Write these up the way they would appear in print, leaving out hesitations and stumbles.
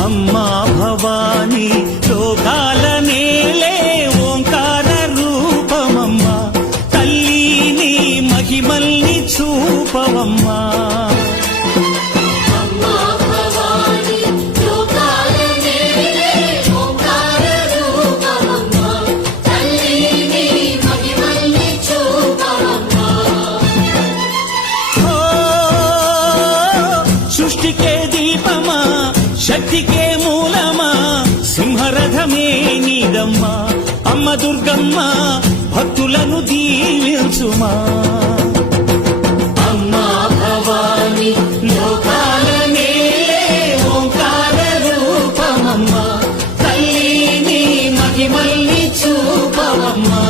అమ్మా భవాని లోకాల నేలే ఓంకార రూపమమ్మా, తల్లిని మహిమల్ని చూపవమ్మా. సృష్టికే దీపమా, శక్తికే మూలమా, సింహరథమే నీదమ్మా. అమ్మ దుర్గమ్మ భక్తులను దీవించుమా. అమ్మా భవాని లోకాల నేలే ఓంకార రూపమమ్మా, తల్లిని మహిమల్ని చూపవమ్మా.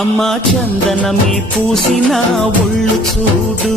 అమ్మా చందనమే పూసిన ఒళ్ళు చూడు.